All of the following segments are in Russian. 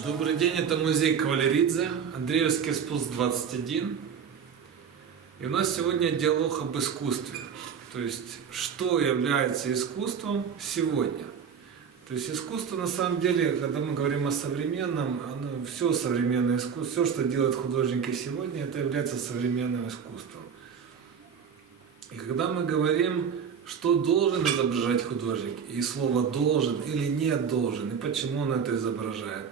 Добрый день, это музей Кавалеридзе, Андреевский спуск 21. И у нас сегодня диалог об искусстве. То есть, что является искусством сегодня. То есть, искусство на самом деле, когда мы говорим о современном, все современное искусство, все, что делают художники сегодня, это является современным искусством. И когда мы говорим, что должен изображать художник, и слово «должен» или «не должен», и почему он это изображает,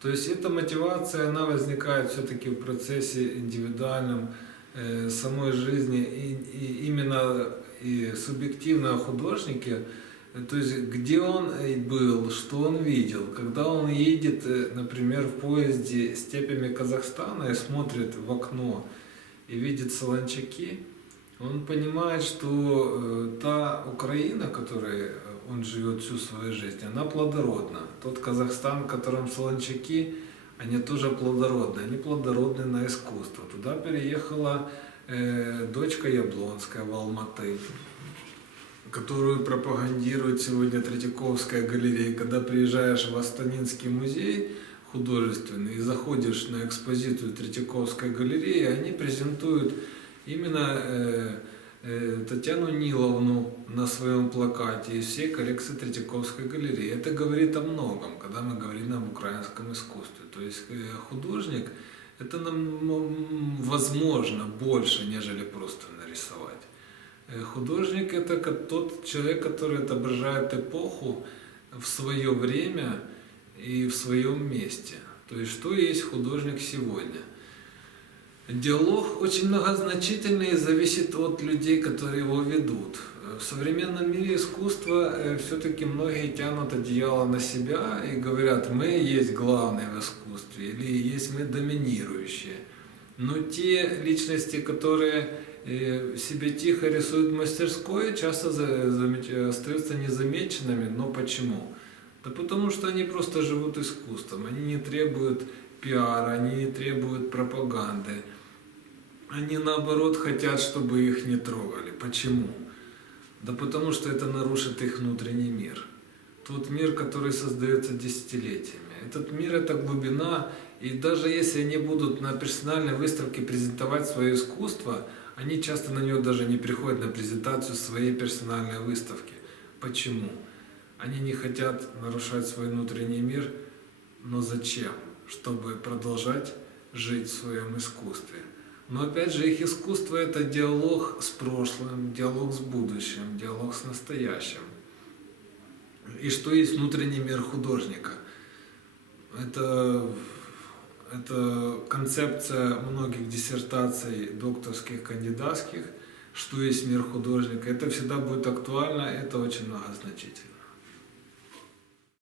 то есть эта мотивация, она возникает все-таки в процессе индивидуальном самой жизни, и именно и субъективно о художнике, то есть где он был, что он видел, когда он едет, например, в поезде степями Казахстана и смотрит в окно и видит солончаки, он понимает, что та Украина, в которой он живет всю свою жизнь, она плодородна. Тот Казахстан, в котором солончаки, они тоже плодородны. Они плодородны на искусство. Туда переехала дочка Яблонская в Алматы, которую пропагандирует сегодня Третьяковская галерея. Когда приезжаешь в Астанинский музей художественный и заходишь на экспозицию Третьяковской галереи, они презентуют именно Татьяну Ниловну на своем плакате из всей коллекции Третьяковской галереи. Это говорит о многом, когда мы говорим об украинском искусстве. То есть художник — это нам возможно больше, нежели просто нарисовать. Художник — это тот человек, который отображает эпоху в свое время и в своем месте. То есть что есть художник сегодня? Диалог очень многозначительный и зависит от людей, которые его ведут. В современном мире искусства все-таки многие тянут одеяло на себя и говорят: мы есть главные в искусстве, или есть мы доминирующие. Но те личности, которые себя тихо рисуют в мастерской, часто остаются незамеченными. Но почему? Да потому что они просто живут искусством, они не требуют пиара, они не требуют пропаганды. Они наоборот хотят, чтобы их не трогали. Почему? Да потому что это нарушит их внутренний мир. Тот мир, который создается десятилетиями. Этот мир — это глубина, и даже если они будут на персональной выставке презентовать свое искусство, они часто на нее даже не приходят на презентацию своей персональной выставки. Почему? Они не хотят нарушать свой внутренний мир, но зачем? Чтобы продолжать жить в своем искусстве. Но опять же, их искусство — это диалог с прошлым, диалог с будущим, диалог с настоящим. И что есть внутренний мир художника? Это концепция многих диссертаций докторских, кандидатских, что есть мир художника. Это всегда будет актуально, это очень многозначительно.